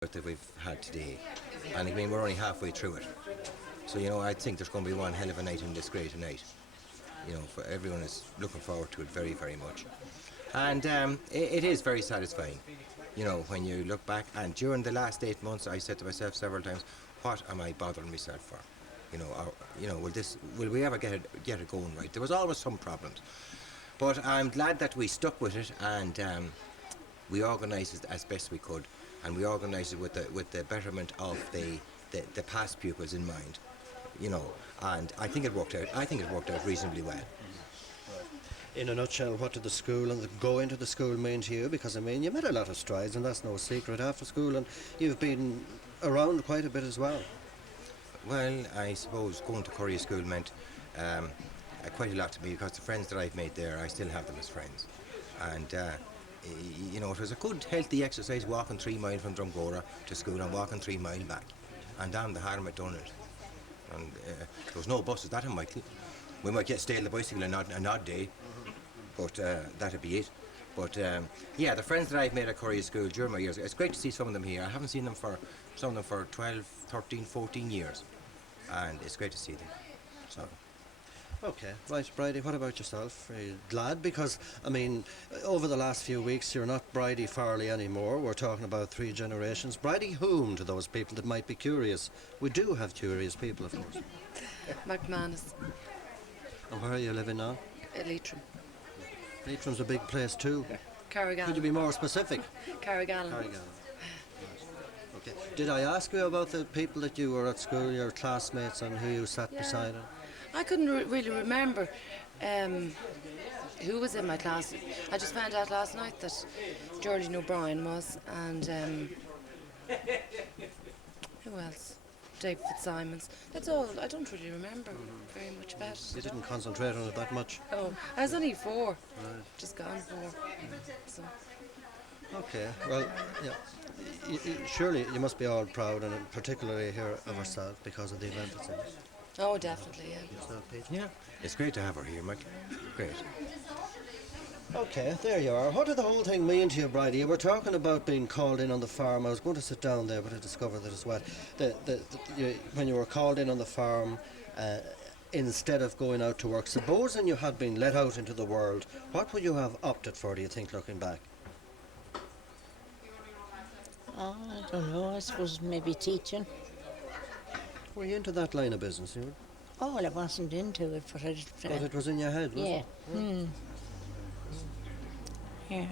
that we've had today. And I mean, we're only halfway through it. So, I think there's going to be one hell of a night in this grey tonight. For everyone is looking forward to it very, very much. And it is very satisfying, when you look back. And during the last 8 months, I said to myself several times, what am I bothering myself for? Will we ever get it going right? There was always some problems. But I'm glad that we stuck with it, and we organised it as best we could. And we organised it with the betterment of the past pupils in mind, and I think it worked out. I think it worked out reasonably well. In a nutshell, what did the school and the going to the school mean to you? Because I mean, you made a lot of strides, and that's no secret after school, and you've been around quite a bit as well. Well, I suppose going to Correagh school meant quite a lot to me, because the friends that I've made there, I still have them as friends, and. It was a good, healthy exercise walking 3 miles from Drumgora to school and walking 3 miles back. And down the Harm at done it. And there was no buses that time, Michael. We might get stale the bicycle an odd day, but that'd be it. But the friends that I've made at Correagh school during my years, it's great to see some of them here. I haven't seen them some of them for 12, 13, 14 years. And it's great to see them. So. Okay, right, Bridie, what about yourself? Are you glad? Because, I mean, over the last few weeks, you're not Bridie Farley anymore. We're talking about 3 generations. Bridie whom, to those people that might be curious? We do have curious people, of course. McManus. And where are you living now? At Leitrim. Leitrim's a big place too. Carreagh. Could you be more specific? Carreagh. Okay. Did I ask you about the people that you were at school, your classmates, and who you sat beside? I couldn't really remember who was in my class. I just found out last night that Geraldine O'Brien was, and who else? Dave Fitzsimons. That's all. I don't really remember very much about it. You didn't concentrate on it that much? Oh, I was only 4. Right. Just gone 4. So. Okay, well, yeah. Surely you must be all proud, and particularly here of herself, because of the event it's in. Oh, definitely, yeah. Yourself, Pete? Yeah, it's great to have her here, Mike. Great. Okay, there you are. What did the whole thing mean to you, Bridie? You were talking about being called in on the farm. I was going to sit down there, but I discovered that as well. When you were called in on the farm, instead of going out to work, supposing you had been let out into the world, what would you have opted for, do you think, looking back? Oh, I don't know. I suppose maybe teaching. Were you into that line of business? You were? Oh, well, I wasn't into it, but I just... But it was in your head, was yeah. it? Yeah.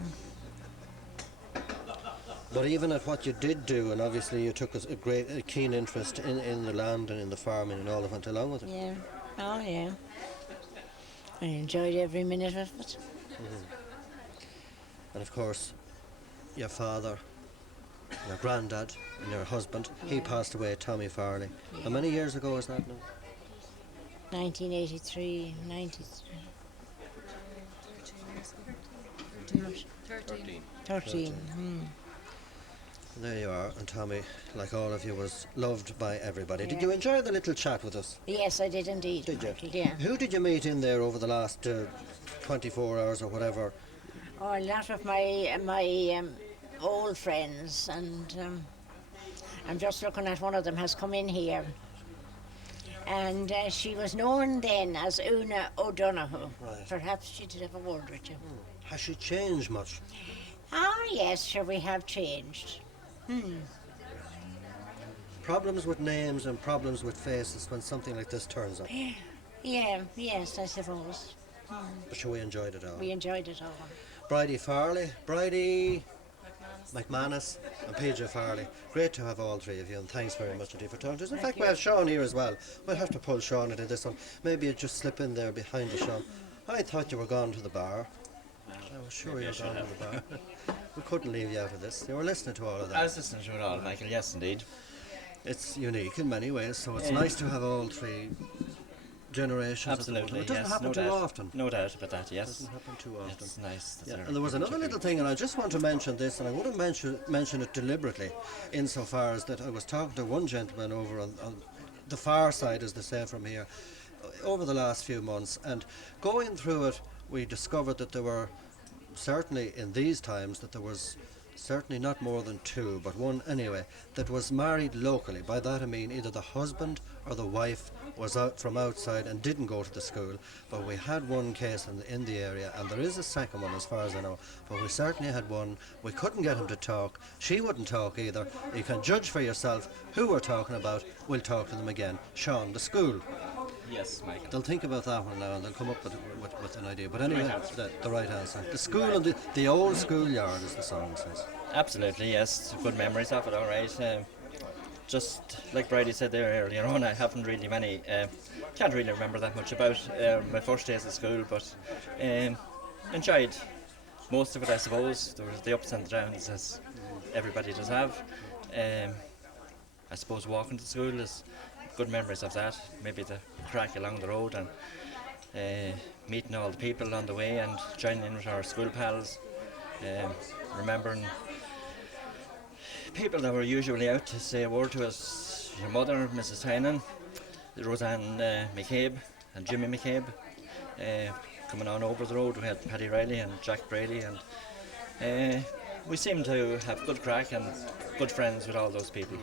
But even at what you did do, and obviously you took a keen interest in the land and in the farming and all that went along with it. Yeah. Oh, yeah. I enjoyed every minute of it. And of course, your father, your granddad, and your husband, he passed away, Tommy Farley. Yeah. How many years ago was that now? 1983, 93. 13. There you are, and Tommy, like all of you, was loved by everybody. Yeah. Did you enjoy the little chat with us? Yes, I did indeed. Did you? Michael, yeah. Who did you meet in there over the last 24 hours or whatever? Oh, a lot of my old friends, and I'm just looking at one of them has come in here. And she was known then as Una O'Donoghue. Right. Perhaps she did have a word with you. Has she changed much? Ah, yes, sure, we have changed. Problems with names and problems with faces when something like this turns up. Yeah, yes, I suppose. But sure, we enjoyed it all. We enjoyed it all. Bridie Farley, Bridie McManus and PJ Farley. Great to have all 3 of you, and thanks very much indeed for talking to us. In fact, we have Sean here as well. We'll have to pull Sean into this one. Maybe you just slip in there behind you, Sean. I thought you were gone to the bar. I was sure you were gone to the bar. We couldn't leave you out of this. You were listening to all of that. I was listening to it all, Michael, yes indeed. It's unique in many ways, so it's nice to have all 3 generations. Absolutely, It doesn't yes, happen no too doubt. often. No doubt about that, yes. It doesn't happen too often. It's nice. Yeah, and there was another little thing, and I just want to mention this, and I want to mention it deliberately, insofar as that I was talking to one gentleman over on the far side, as they say from here, over the last few months, and going through it, we discovered that there were, certainly in these times, that there was certainly not more than 2, but one anyway, that was married locally. By that I mean either the husband or the wife was out from outside and didn't go to the school, but we had one case in the area, and there is a second one as far as I know, but we certainly had one. We couldn't get him to talk. She wouldn't talk either. You can judge for yourself who we're talking about. We'll talk to them again. Sean, the school. Yes, Michael. They'll think about that one now and they'll come up with an idea. But anyway, Right answer. the right answer. The school and the old schoolyard, as the song says. Absolutely, yes. Good memories of it, all right. Just like Bridie said there earlier on, I haven't really many, can't really remember that much about my first days at school, but enjoyed most of it, I suppose. There was the ups and the downs, as everybody does have. I suppose walking to school is good memories of that. Maybe the crack along the road and meeting all the people on the way and joining in with our school pals. Remembering people that were usually out to say a word to us, your mother, Mrs. Tynan, Roseanne McCabe and Jimmy McCabe. Coming on over the road, we had Paddy Riley and Jack Brady, and we seemed to have good crack and good friends with all those people.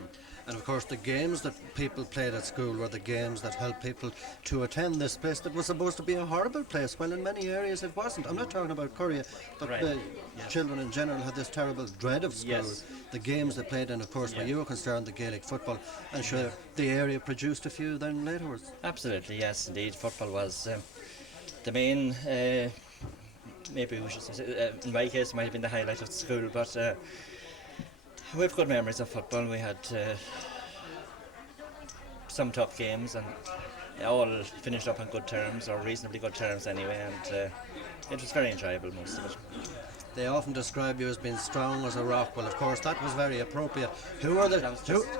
And of course, the games that people played at school were the games that helped people to attend this place that was supposed to be a horrible place, while in many areas it wasn't. I'm not talking about Correagh, but Right. the children in general had this terrible dread of school. Yes. The games they played in, of course, where Yeah. you were concerned, the Gaelic football, and sure, the area produced a few then laterwards. Absolutely, yes, indeed. Football was the main, maybe we should say, in my case, it might have been the highlight of the school, but we have good memories of football. We had some tough games and all finished up on good terms, or reasonably good terms anyway, and it was very enjoyable, most of it. They often describe you as being strong as a rock. Well, of course, that was very appropriate. Who are the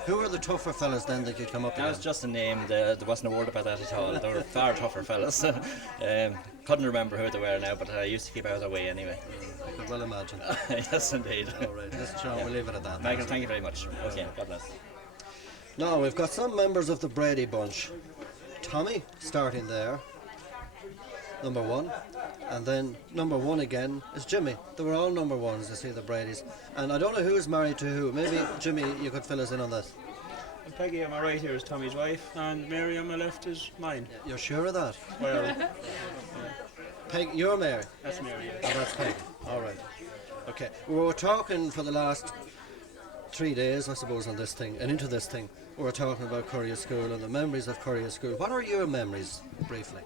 who are the tougher fellas then that you come up That was against? just a name, there wasn't a word about that at all. They were far tougher fellas. Couldn't remember who they were now, but I used to keep out of their way anyway. I could well imagine. Yes, indeed. All right, listen, Sean, we'll leave it at that. Michael, thank you very much. Okay, God bless. Now, we've got some members of the Brady bunch. Tommy, starting there, number 1. And then number 1 again is Jimmy. They were all number 1s, you see, the Bradys. And I don't know who's married to who. Maybe, Jimmy, you could fill us in on that. And Peggy on my right here is Tommy's wife, and Mary on my left is mine. You're sure of that? Well, Peg, you're Mary. that's Mary. Oh, that's Peg. All right. Okay. We were talking for the last 3 days, I suppose, on this thing, and into this thing. We were talking about Correagh School and the memories of Correagh School. What are your memories, briefly?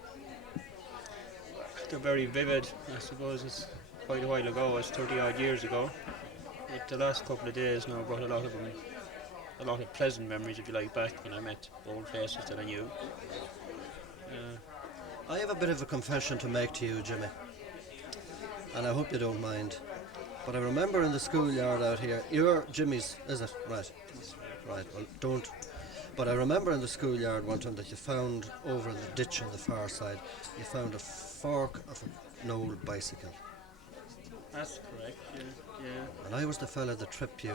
They're very vivid. I suppose it's quite a while ago. It's 30 odd years ago. But the last couple of days now brought a lot of pleasant memories, if you like, back when I met old faces that I knew. I have a bit of a confession to make to you, Jimmy, and I hope you don't mind. But I remember in the schoolyard out here, you're Jimmy's, is it? Right. Right, well, don't. But I remember in the schoolyard one time that you found over in the ditch on the far side, you found a fork of an old bicycle. That's correct. Yeah. And I was the fella that tripped you.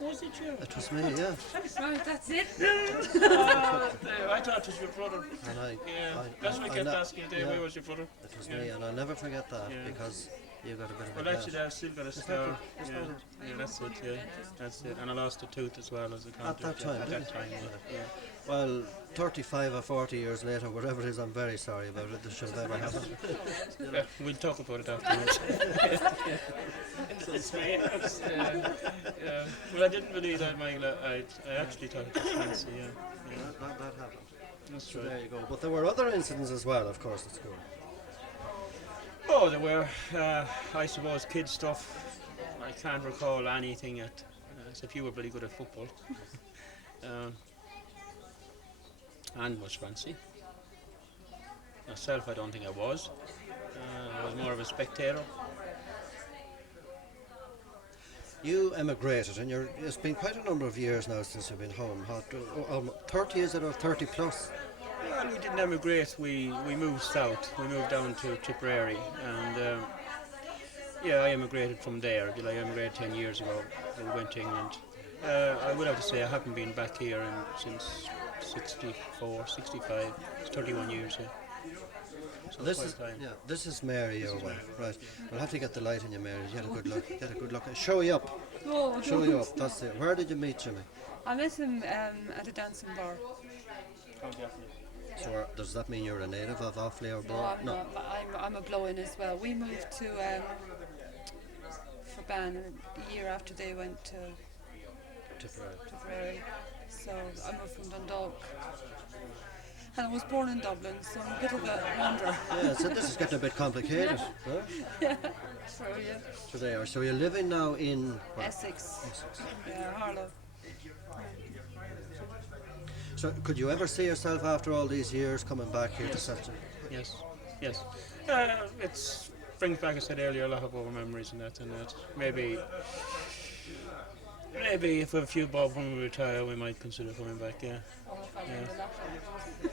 Was it you? It was me, yeah. Right, that's it. I thought it was your brother. And Yeah. That's why I kept asking you, Dave, yeah, where was your brother? it was Yeah. me, and I'll never forget that Yeah. because you got a bit of a Well, actually, gap. I've still got a scar. Yeah. Yeah, that's it. Yeah, that's it. And I lost a tooth as well as a contact. that time, At did that you? time, yeah. Well, 35 or 40 years later, whatever it is, I'm very sorry about it. This should have never happened. Yeah, we'll talk about it afterwards. It's me. Yeah. Well, I didn't believe that, Michael. I actually thought it was fancy. Yeah. That happened. That's So right. there you go. But there were other incidents as well, of course, at school. Oh, there were, I suppose, kids stuff. I can't recall anything except you were pretty good at football. And was fancy. Myself, I don't think I was. I was more of a spectator. You emigrated, and it's been quite a number of years now since you've been home. 30, is it, or 30 plus? Well, we didn't emigrate. We moved south. We moved down to Tipperary, and yeah, I emigrated from there. I emigrated 10 years ago. We went to England. I would have to say I haven't been back here since 64, 65. It's 31 years. Yeah. So This quite is a time. this is Mary, your wife, right? We'll have to get the light on you, Mary. Get a good look. Get a good look. Show you up. No, Show you up. That's it. Where did you meet Jimmy? I met him at a dancing bar. So does that mean you're a native of Offaly or No, Borough? I'm not. I'm a blow-in as well. We moved to Cavan a year after they went to Tipperary. So I moved from Dundalk. And I was born in Dublin, so I'm a bit of a wanderer. Yeah, so this is getting a bit complicated. Huh? So yeah, So there. So you're living now in where? Essex. Yeah, Harlow. So could you ever see yourself after all these years coming back here to Sefton? Yes, yes. It's brings back, I said earlier, a lot of our memories and that. Maybe if we have a few bob when we retire, we might consider coming back. Yeah.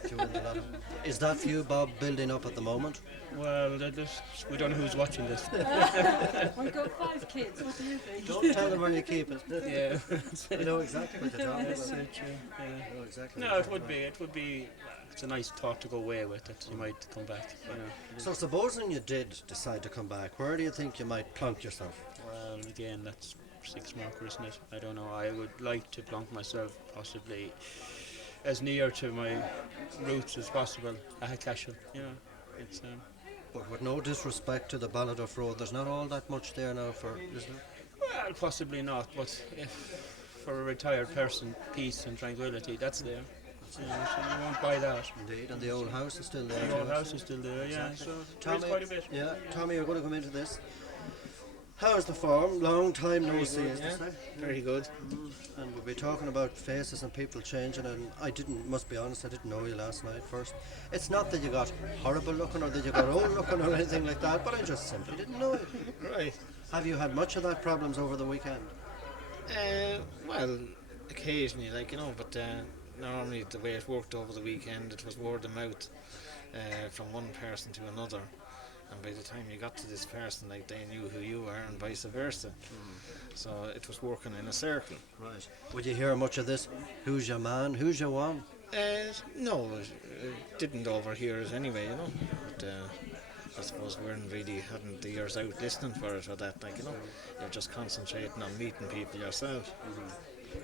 Do you win the lotto? Is that few bob building up at the moment? Well, we don't know who's watching this. We've got 5 kids. What do you think? Don't tell them where you keep it. Yeah. I know exactly what you're talking That's about. so true. Yeah. I know exactly. No, it would be. It would be. It's a nice thought to go away with. That you might come back. So supposing you did decide to come back, where do you think you might plonk yourself? Well, again, that's 6 marker, isn't it? I don't know. I would like to plonk myself possibly as near to my roots as possible. Cashel, you know. It's But with no disrespect to the Balladorf Road, there's not all that much there now for, is there? well, possibly not. But if for a retired person, peace and tranquility, that's there. So you won't buy that. Indeed, and the old house is still there. The old too. house is still there, yeah. So there's Tommy, quite a bit. yeah, Tommy, you're going to come into this. How's the form? Long time no see, as they say. Very good. And we'll be talking about faces and people changing, and must be honest, I didn't know you last night first. It's not that you got horrible looking or that you got old looking or anything like that, but I just simply didn't know you. Right. Have you had much of that problems over the weekend? Well, occasionally, but normally the way it worked over the weekend, it was word of mouth from one person to another. And by the time you got to this person, they knew who you were, and vice versa. So it was working in a circle. Right. Would you hear much of this? Who's your man? Who's your one? No, didn't overhear it anyway, But I suppose we hadn't the ears out listening for it or that, You're just concentrating on meeting people yourself.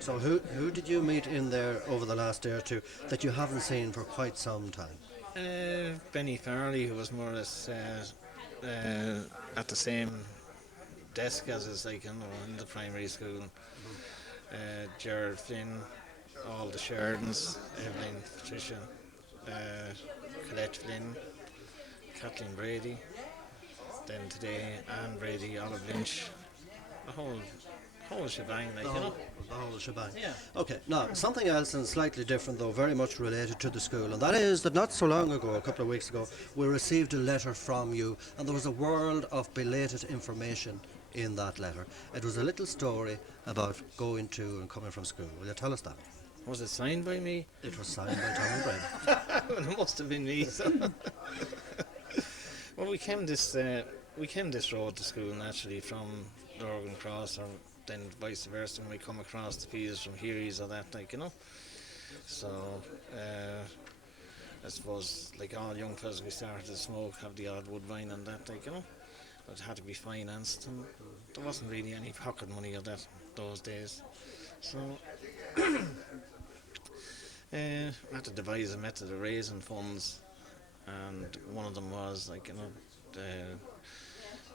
So who did you meet in there over the last day or two that you haven't seen for quite some time? Benny Farley, who was more or less at the same desk as us, in the primary school. Gerard Flynn, all the Sheridans, Evelyn, Patricia, Colette Flynn, Kathleen Brady, then today Anne Brady, Olive Lynch, the whole shebang, The whole shebang. Yeah. Okay, now something else and slightly different though, very much related to the school, and that is that not so long ago, a couple of weeks ago, we received a letter from you, and there was a world of belated information in that letter. It was a little story about going to and coming from school. Will you tell us that? Was it signed by me? It was signed by Tommy Brady. Well, it must have been me. So. Well, we came this road to school naturally from Lurgan Cross, or then vice versa when we come across the fields from Heary's or that, So, I suppose, like all young fellas, we started to smoke, have the odd woodbine and that, But it had to be financed, and there wasn't really any pocket money of that those days. So, I had to devise a method of raising funds, and one of them was,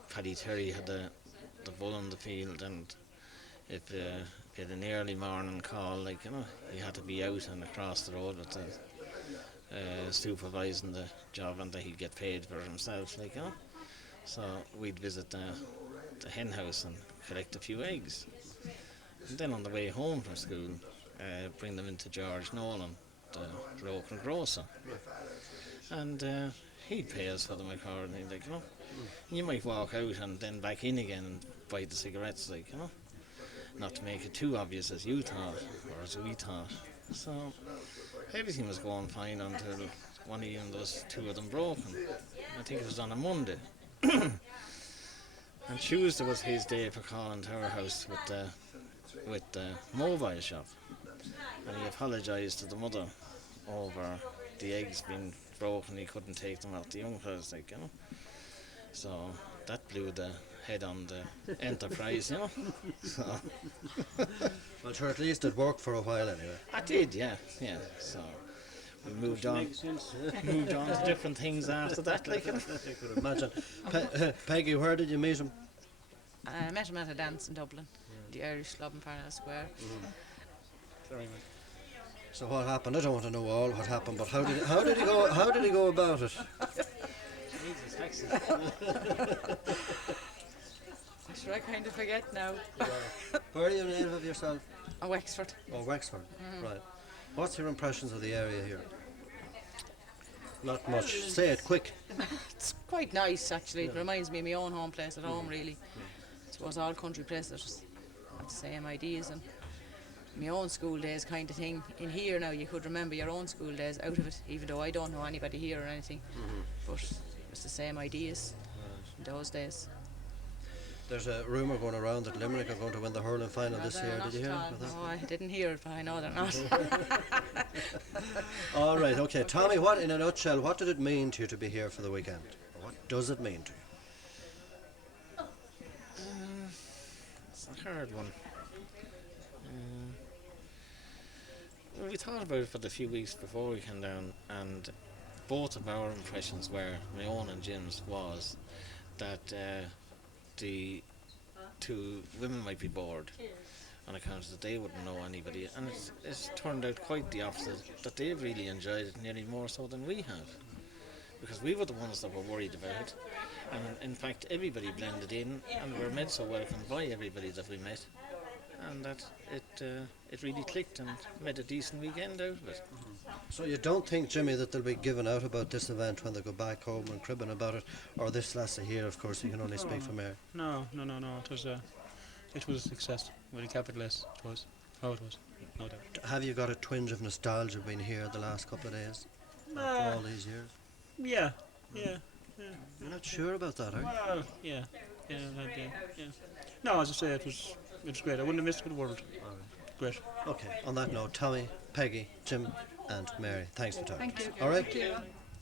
Paddy Terry had the bull in the field, and if you had an early morning call, you had to be out and across the road with the supervising the job, and that he'd get paid for himself, So we'd visit the hen house and collect a few eggs, and then on the way home from school, bring them into George Nolan, the local grocer, and he'd pay us for them accordingly, You might walk out and then back in again and buy the cigarettes, not to make it too obvious as you thought or as we thought. So everything was going fine until one evening those two of them broken. I think it was on a Monday. And Tuesday was his day for calling to our house with the mobile shop, and he apologised to the mother over the eggs being broken. He couldn't take them out the young fellas, So that blew the head on the enterprise, you know. So Well, sure, at least it worked for a while anyway. I did, yeah. So we moved on to different things after that, like, you know. I could imagine. Peggy, where did you meet him? I met him at a dance in Dublin, the Irish Club in Parnell Square. Very much. So what happened? I don't want to know all what happened, but how did he go? How did he go about it? Sure, I kind of forget now. Where are you native of yourself? Wexford. Oh, Wexford. Right. What's your impressions of the area here? Not much. Say it quick. It's quite nice, actually. It reminds me of my own home place at home, really. I suppose all country places have the same ideas, and my own school days kind of thing. In here now, you could remember your own school days out of it, even though I don't know anybody here or anything. But it's the same ideas in those days. There's a rumour going around that Limerick are going to win the hurling final this year. Did you hear about that? No, I didn't hear it, but I know they're not. All right, okay. Tommy, in a nutshell, what did it mean to you to be here for the weekend? Or what does it mean to you? It's a hard one. We thought about it for the few weeks before we came down, and both of our impressions were, my own and Jim's, was that the two women might be bored on account that they wouldn't know anybody, and it's turned out quite the opposite, that they've really enjoyed it nearly more so than we have, because we were the ones that were worried about it, and in fact everybody blended in and were made so welcome by everybody that we met, and that it really clicked and made a decent weekend out of it. So you don't think, Jimmy, that they'll be giving out about this event when they go back home and cribbing about it, or this lassie here, of course, you can only speak from here. No. It was a success with a capital S. It was. Oh, it was. No doubt. Have you got a twinge of nostalgia being here the last couple of days after all these years? Yeah. You're not sure about that, are you? Well, yeah. No, as I say, it was great. I wouldn't have missed it for the world. Great. Okay, on that note, Tommy, Peggy, Jim and Mary, thanks for talking. Thank you. All right? Thank you.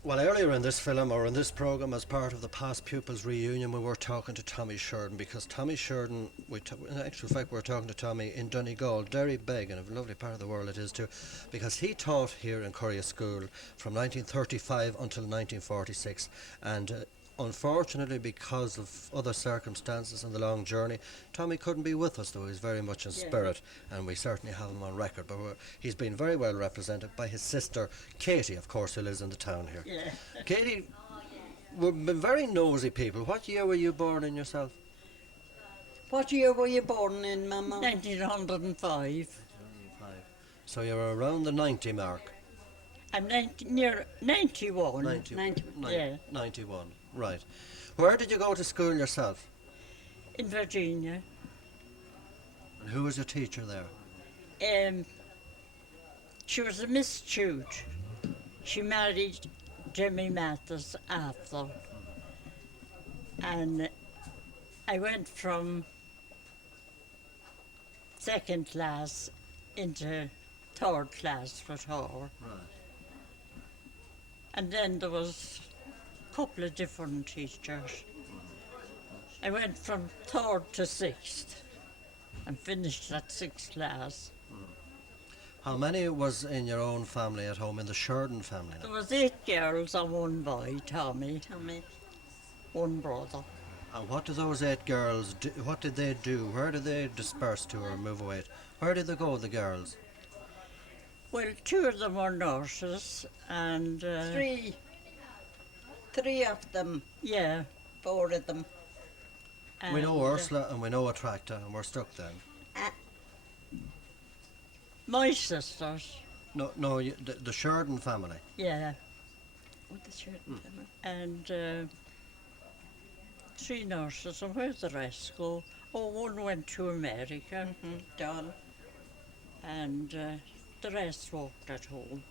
Well, earlier in this film, or in this programme, as part of the Past Pupils reunion, we were talking to Tommy Sheridan, because Tommy Sheridan, in actual fact, we were talking to Tommy in Donegal, Derrybeg, and a lovely part of the world it is too, because he taught here in Correagh School from 1935 until 1946, and unfortunately, because of other circumstances and the long journey, Tommy couldn't be with us, though he's very much in spirit, and we certainly have him on record. But he's been very well represented by his sister Katie, of course, who lives in the town here. Yeah. Katie, we've been very nosy people. What year were you born in yourself? What year were you born in, Mama? 1905. So you were around the 90 mark. I'm near 91. 90. Yeah, 91, right. Where did you go to school yourself? in Virginia. And who was your teacher there? She was a Miss Chute. She married Jimmy Mathis after. And I went from second class into third class with her. Right. And then there was a couple of different teachers. I went from third to sixth and finished at sixth class. How many was in your own family at home, in the Sheridan family? There was 8 girls and 1 boy, Tommy, Tommy. 1 brother. And what did those 8 girls do? What did they do? Where did they disperse to or move away? Where did they go, the girls? Well, 2 of them were nurses and... Three of them, Yeah. 4 of them. We know and, Ursula and we know Attracta, and we're stuck then. My sisters, No, the Sheridan family. yeah, With the shirt and and 3 nurses, and where'd the rest go? Oh, 1 went to America, Don. and the rest worked at home.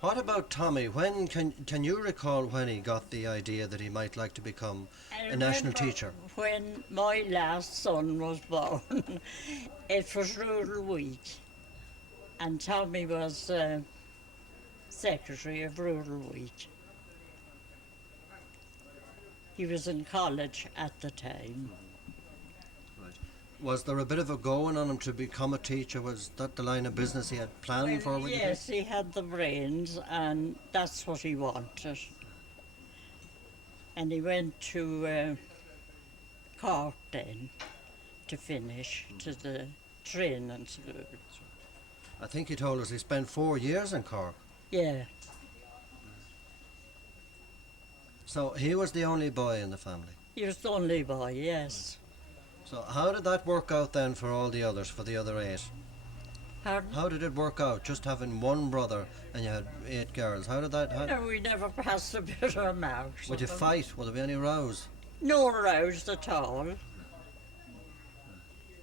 What about Tommy? When can you recall when he got the idea that he might like to become I a national remember teacher? When my last son was born, it was Rural Week, and Tommy was secretary of Rural Week. He was in college at the time. Was there a bit of a going on him to become a teacher? Was that the line of business he had planned for? would you think? Yes, he had the brains, and that's what he wanted. And he went to Cork then to finish to the training school. I think he told us he spent 4 years in Cork. Yeah, So he was the only boy in the family. he was the only boy, yes. So how did that work out then for all the others, for the other 8? Pardon? How did it work out, just having one brother and you had 8 girls? How did that... No, we never passed a bitter mouth. Would you fight? Would there be any rows? No rows at all.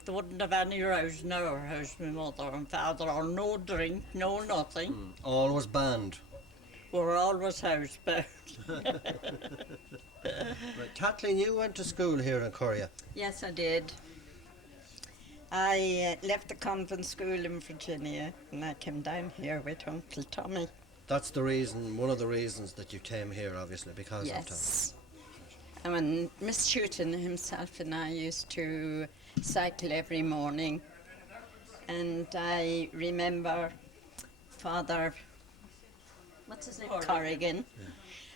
There wouldn't have any rows in our house, my mother and father, or no drink, no nothing. All was banned. We were always housebound. Right. Kathleen, you went to school here in Correagh. Yes, I did. I left the convent school in Virginia and I came down here with Uncle Tommy. That's the reason, one of the reasons that you came here, obviously, because of Tommy. Yes. And when Miss Shooton himself and I used to cycle every morning. And I remember Father, what's his name? Correagh.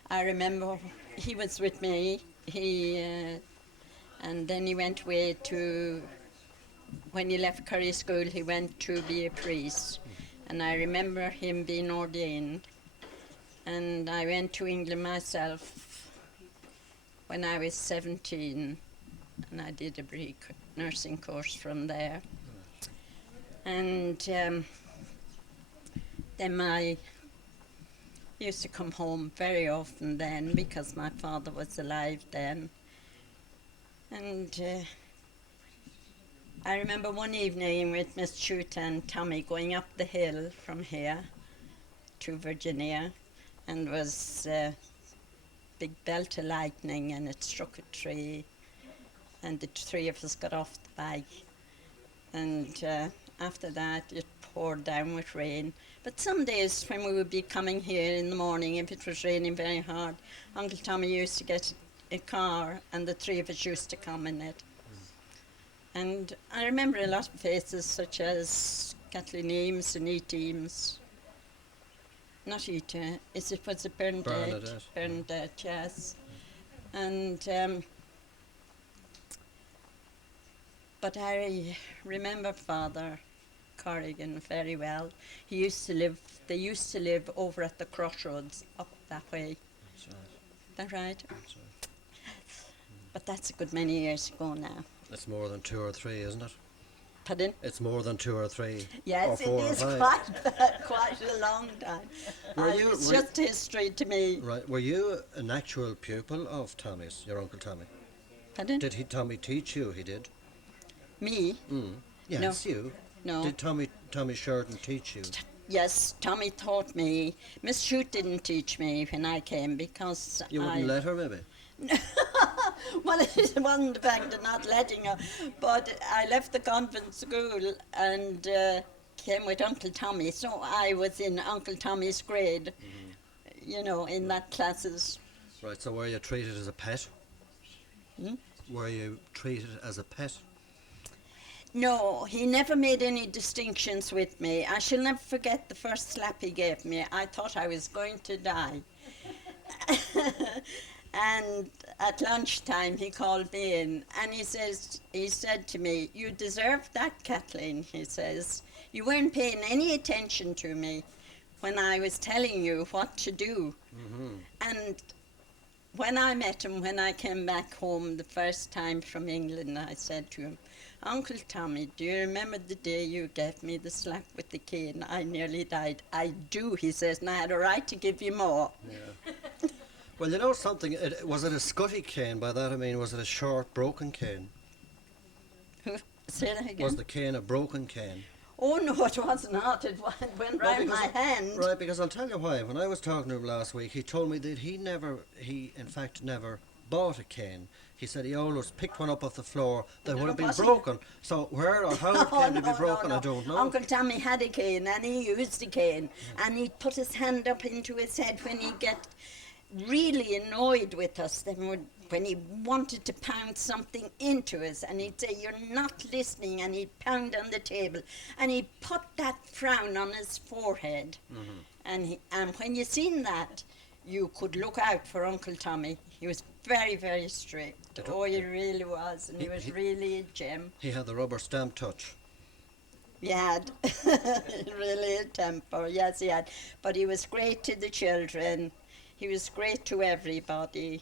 I remember he was with me. And then he went away to, when he left Curry School, he went to be a priest. And I remember him being ordained. And I went to England myself when I was 17. And I did a brief nursing course from there. And then I used to come home very often then because my father was alive then. And I remember one evening with Miss Chuta and Tommy going up the hill from here to Virginia, and was a big belt of lightning, and it struck a tree, and the 3 of us got off the bike. And after that it poured down with rain. But some days when we would be coming here in the morning, if it was raining very hard, Uncle Tommy used to get a car and the 3 of us used to come in it. And I remember a lot of faces such as Kathleen Eames and Ita Eames. Not Ita, it was a Bernadette. Bernadette, yes. And but I remember Father Corrigan very well. They used to live over at the crossroads up that way. That's right. That right? That's right. But that's a good many years ago now. It's more than 2 or 3, isn't it? Pardon? It's more than 2 or 3. Yes, or 4 it is or 5. quite a long time. It's Were just history to me. Right. Were you an actual pupil of Tommy's, your Uncle Tommy? Pardon? Did Tommy teach you? He did? Me? Yes, you. No. Did Tommy Sheridan teach you? Yes, Tommy taught me. Miss Shute didn't teach me when I came because You wouldn't let her, maybe? Well, it wasn't the fact of not letting her, but I left the convent school and came with Uncle Tommy, so I was in Uncle Tommy's grade, you know, in that classes. Right, so were you treated as a pet? Hmm? Were you treated as a pet? No, he never made any distinctions with me. I shall never forget the first slap he gave me. I thought I was going to die. And at lunchtime he called me in and he said to me, "You deserved that, Kathleen," he says. "You weren't paying any attention to me when I was telling you what to do." And when I met him, when I came back home the first time from England, I said to him, "Uncle Tommy, do you remember the day you gave me the slap with the cane? I nearly died." "I do," he says, "and I had a right to give you more." Yeah. Well, you know something, was it a scutty cane? By that I mean, was it a short, broken cane? Say that again. Was the cane a broken cane? Oh no, it was not. It went round my hand. Right, because I'll tell you why. When I was talking to him last week, he told me that he in fact never bought a cane. He said he always picked one up off the floor that would have been broken. So where or how it came to be broken, I don't know. Uncle Tommy had a cane and he used a cane and he'd put his hand up into his head when he'd get really annoyed with us. Then would when he wanted to pound something into us, and he'd say, "You're not listening," and he'd pound on the table, and he'd put that frown on his forehead. And when you seen that, you could look out for Uncle Tommy. He was very, very strict. Oh, he really was, and he was really a gem. He had the rubber stamp touch. He had really a temper, yes he had. But he was great to the children. He was great to everybody.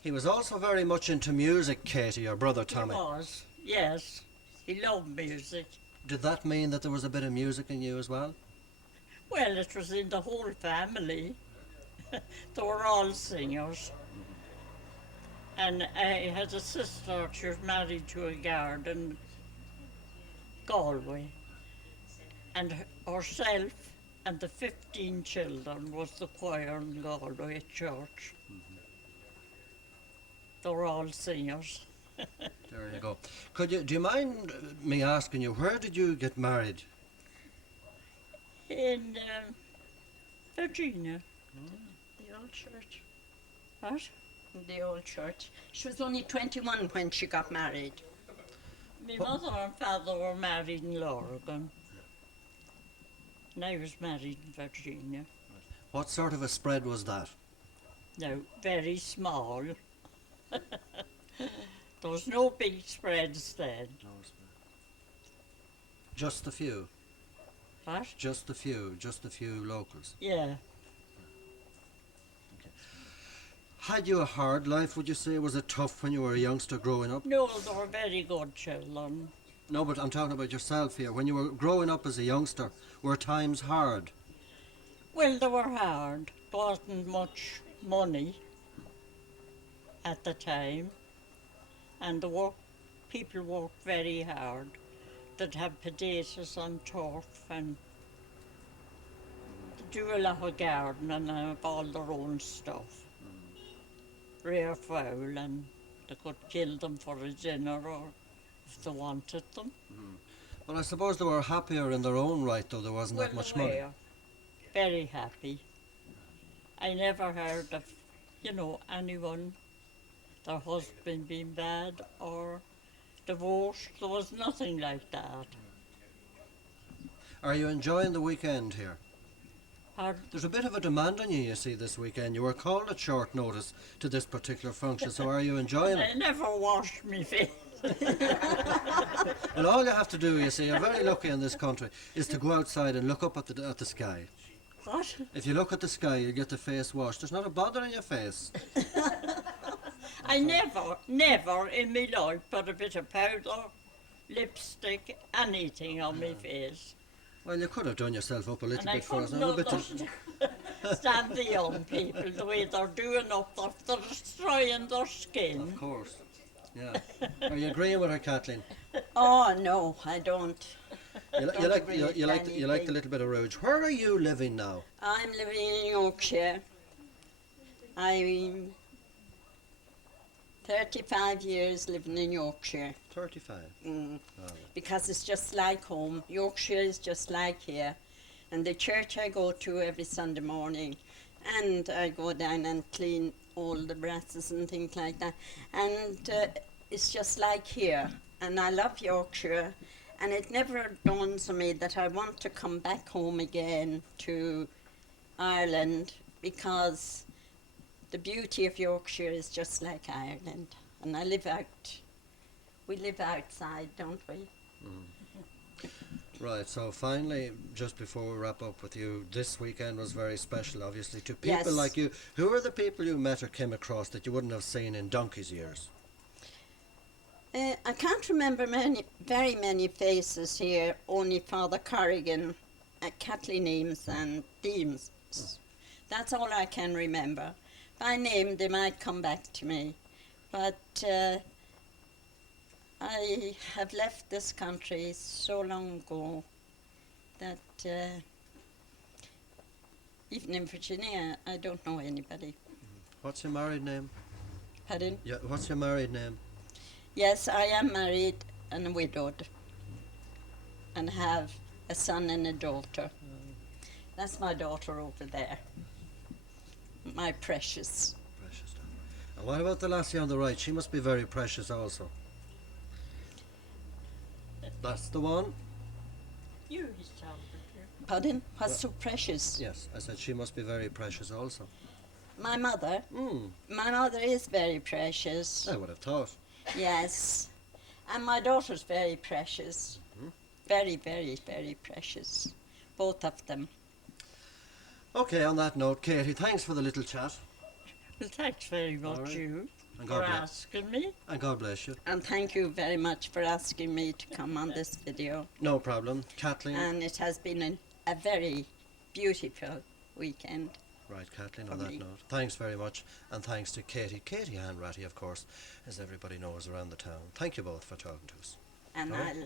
He was also very much into music, Katie, your brother Tommy. He was, yes. He loved music. Did that mean that there was a bit of music in you as well? Well, it was in the whole family. They were all singers. And I had a sister, she was married to a guard in Galway. And herself and the 15 children was the choir in Galway church. They were all singers. There you go. Do you mind me asking you, where did you get married? In Virginia. The old church. What? The old church. She was only 21 when she got married. My mother and father were married in Lorgan. And I was married in Virginia. What sort of a spread was that? No, very small. There was no big spreads then. Just a few? What? Just a few locals. Yeah. Had you a hard life, would you say? Was it tough when you were a youngster growing up? No, they were very good children. No, but I'm talking about yourself here. When you were growing up as a youngster, were times hard? Well, they were hard. There wasn't much money at the time. And people worked very hard. They'd have potatoes on turf and do a lot of gardening and have all their own stuff. Rare fowl, and they could kill them for a dinner or if they wanted them. Well, I suppose they were happier in their own right, though there wasn't that much they money. were very happy. I never heard of, anyone, their husband being bad or divorced. There was nothing like that. Are you enjoying the weekend here? Pardon? There's a bit of a demand on you, you see, this weekend. You were called at short notice to this particular function, so are you enjoying I it? never washed my face. Well, all you have to do, you see, you're very lucky in this country, is to go outside and look up at the sky. What? If you look at the sky, you get the face washed. There's not a bother in your face. I never in my life put a bit of powder, lipstick, anything on my face. Well, you could have done yourself up a little And I bit for us. couldn't now, a bit of- understand the young people, the way they're doing up, they're destroying their skin. Of course. Yeah. Are you agreeing with her, Kathleen? Oh, no, I don't. You like agree with the anything. little bit of rouge. Where are you living now? I'm living in Yorkshire. I'm 35 years living in Yorkshire. 35. Because it's just like home. Yorkshire is just like here. And the church I go to every Sunday morning, and I go down and clean all the brasses and things like that. And it's just like here. And I love Yorkshire. And it never dawns on me that I want to come back home again to Ireland, because the beauty of Yorkshire is just like Ireland. And we live outside, don't we? Right, so finally, just before we wrap up with you, this weekend was very special, obviously, to people Yes. like you. Who are the people you met or came across that you wouldn't have seen in donkey's years? I can't remember very many faces here, only Father Correagh, Kathleen Eames and Deems. That's all I can remember. By name, they might come back to me. But I have left this country so long ago that even in Virginia, I don't know anybody. What's your married name? Pardon? Yeah, what's your married name? Yes, I am married and widowed and have a son and a daughter. That's my daughter over there, my precious. And what about the lassie on the right? She must be very precious also. That's the one? You is talking. Pardon? What's so precious? Yes, I said she must be very precious also. My mother? Hmm, My mother is very precious. I would have thought. Yes. And my daughter's very precious. Very, very, very precious. Both of them. Okay, on that note, Katie, thanks for the little chat. Well, thanks very much, All right. you, And for God bless. asking me. And God bless you. And thank you very much for asking me to come on this video. No problem. Kathleen. And it has been a very beautiful weekend. Right, Kathleen, on for that me. note. Thanks very much. And thanks to Katie. Katie Hanratty, of course, as everybody knows around the town. Thank you both for talking to us. And All right. I'll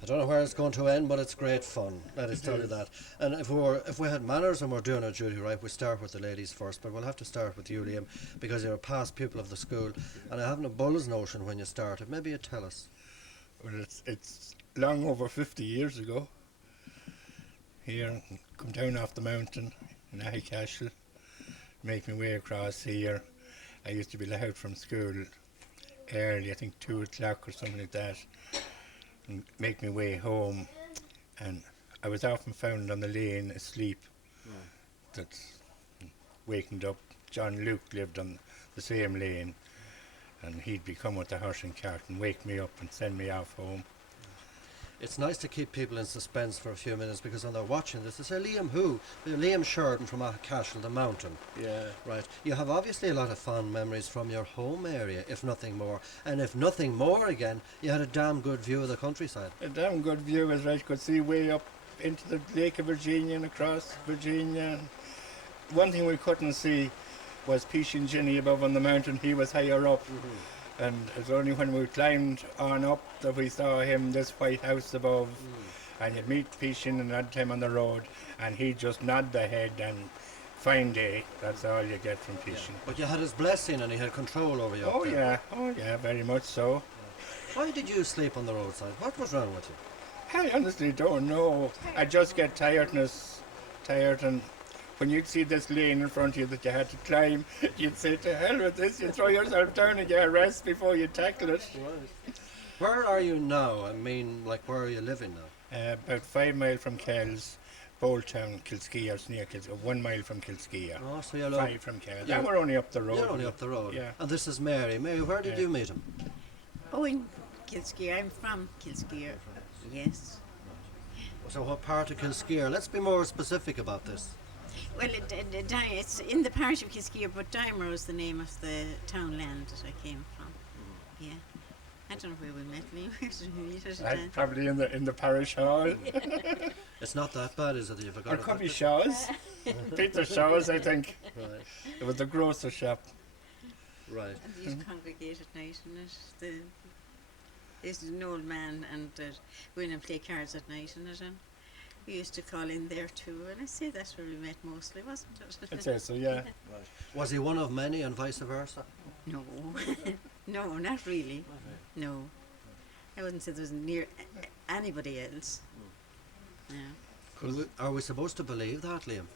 I don't know where it's going to end, but it's great fun. Let us tell you that. And if we had manners and we're doing our duty right, we start with the ladies first. But we'll have to start with you, Liam, because you're a past pupil of the school, and I haven't a bull's notion when you started. Maybe you tell us. Well, it's long over 50 years ago. Here, come down off the mountain in Ahicashel, make my way across here. I used to be let out from school early, I think 2 o'clock or something like that, and make my way home. And I was often found on the lane asleep. That's wakened up. John Luke lived on the same lane, and he'd be come with the horse and cart and wake me up and send me off home. It's nice to keep people in suspense for a few minutes, because when they're watching this, they say, Liam who? Liam Sheridan from Cashel, the mountain. Yeah. Right. You have obviously a lot of fond memories from your home area, if nothing more. And if nothing more again, you had a damn good view of the countryside. A damn good view, as I could see way up into the Lake of Virginia and across Virginia. One thing we couldn't see was Peach and Ginny above on the mountain. He was higher up. And it was only when we climbed on up that we saw him, this white house above. And you'd meet Peachin and that time on the road, and he'd just nod the head and fine day. That's all you get from Peachin. But you had his blessing and he had control over you. Oh yeah, very much so. Why did you sleep on the roadside? What was wrong with you? I honestly don't know. I just get tired, and when you'd see this lane in front of you that you had to climb, you'd say, to hell with this, you throw yourself down and get a rest before you tackle it. Right. Where are you now? I mean, like, where are you living now? About 5 miles from Kells, Boltown, Kilskea, or near Kilskea, 1 mile from Kilskea. Oh, so you're 5 from Kells. Yeah, we're only up the road. You're only up the road. Yeah. And this is Mary. Mary, where did you meet him? Oh, in Kilskea. I'm from Kilskea. Yes. So what part of Kilskea? Let's be more specific about this. Well, it's in the parish of Kilskea, but Dimer is the name of the townland that I came from. Yeah. I don't know where we met. Where did we meet? Probably in the parish hall. It's not that bad, is it? That you forgot Or about could be it? Shaw's. Peter Shaw's, I think. Right. It was the grocer shop. Right. And they used to congregate at night, and there's an old man, and we went and play cards at night, and we used to call in there too. And I say that's where we met mostly, wasn't it? I'd say so, yeah. Right. Was he one of many and vice versa? No, no, not really. No, I wouldn't say there was near anybody else. No. Are we supposed to believe that, Liam?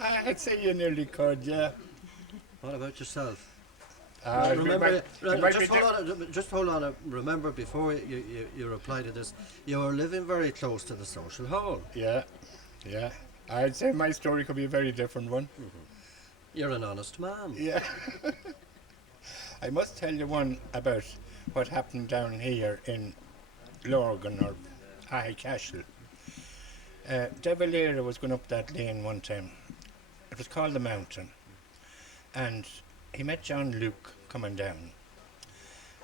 I'd say you nearly could, yeah. What about yourself? Remember, just hold on. Remember, before you reply to this, you were living very close to the social hall. Yeah. I'd say my story could be a very different one. You're an honest man. Yeah. I must tell you one about what happened down here in Lorgan or Ahicashel. De Valera was going up that lane one time. It was called the Mountain. And he met John Luke coming down.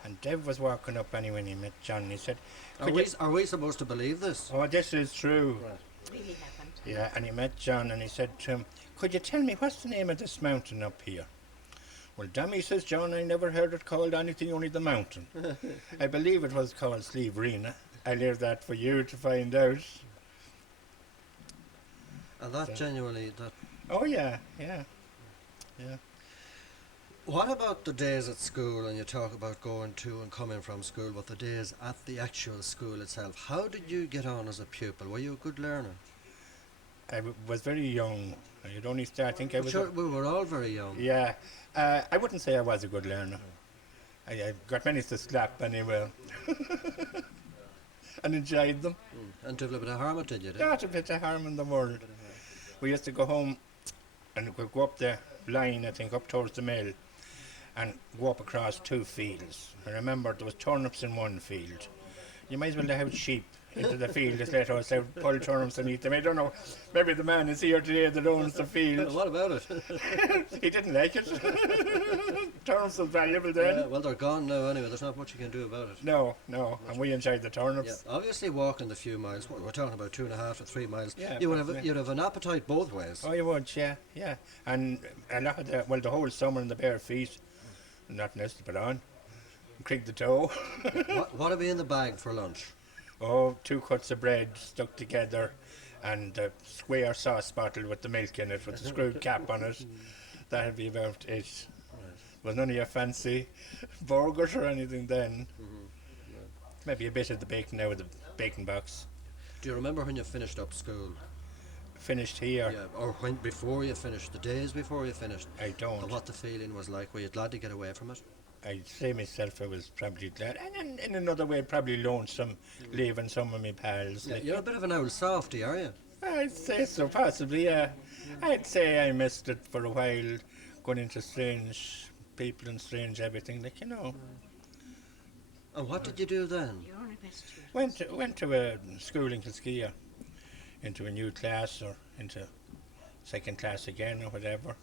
And Dev was walking up anyway and he met John and he said, Are we supposed to believe this? Oh, this is true. Right. Really happened. Yeah, and he met John and he said to him, could you tell me what's the name of this mountain up here? Well, damn, he says, John, I never heard it called anything, only the mountain. I believe it was called Sleeverina. I leave that for you to find out. And that genuinely, that... Oh, yeah. What about the days at school, and you talk about going to and coming from school, but the days at the actual school itself? How did you get on as a pupil? Were you a good learner? was very young. I'd only start, I think I was... Sure, we were all very young. Yeah. I wouldn't say I was a good learner. I got many to slap anyway. And enjoyed them. And took a little bit of harm it, did you? Not a bit of harm in the world. We used to go home and we'd go up the line, I think, up towards the mill, and go up across 2 fields. I remember there was turnips in one field. You might as well have sheep into the field just let us out, pull turnips and eat them. I don't know, maybe the man is here today that owns the field. What about it? He didn't like it. Turnips was valuable then. Yeah, well, they're gone now anyway. There's not much you can do about it. No, and we enjoyed the Yeah, turnips. obviously walking the few miles, we're talking about 2.5 to 3 miles, Yeah, you'd have an appetite both ways. Oh, you would, yeah. And a lot of the whole summer in the bare feet, nothing else to put on. Creak the toe. What have we in the bag for lunch? Oh, 2 cuts of bread stuck together and a square sauce bottle with the milk in it with the screwed cap on it. That'd be about it. Was none of your fancy burgers or anything then. Maybe a bit of the bacon now with the bacon box. Do you remember when you finished up school? Finished here? Yeah, or when before you finished, the days before you finished? I don't. And what the feeling was like? Were you glad to get away from it? I'd say myself I was probably glad, and in another way probably lonesome, leaving some of my pals. Yeah, you're a bit of an old softy, are you? I'd say so, possibly, yeah. I'd say I missed it for a while, going into strange people and strange everything, like, you know. And what did you do then? Went to a school in Correagh, into a new class or into second class again or whatever.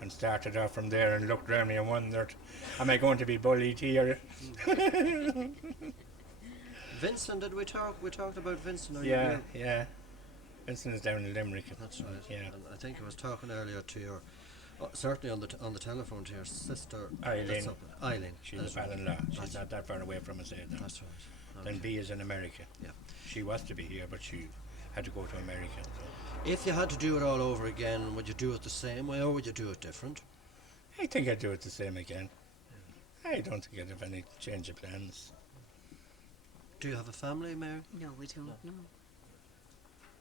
And started off from there and looked around me and wondered, am I going to be bullied here? Vincent, did we talk? We talked about Vincent. Yeah. Vincent is down in Limerick. That's right. Yeah. And I think I was talking earlier to your, certainly on the telephone to your sister Eileen. Eileen. She's a father-in-law. She's not that far away from us either. That's right. Then B is in America. Yeah. She was to be here, but she had to go to America. So. If you had to do it all over again, would you do it the same way or would you do it different? I think I'd do it the same again. I don't think I'd have any change of plans. Do you have a family, Mary? No, we don't, no.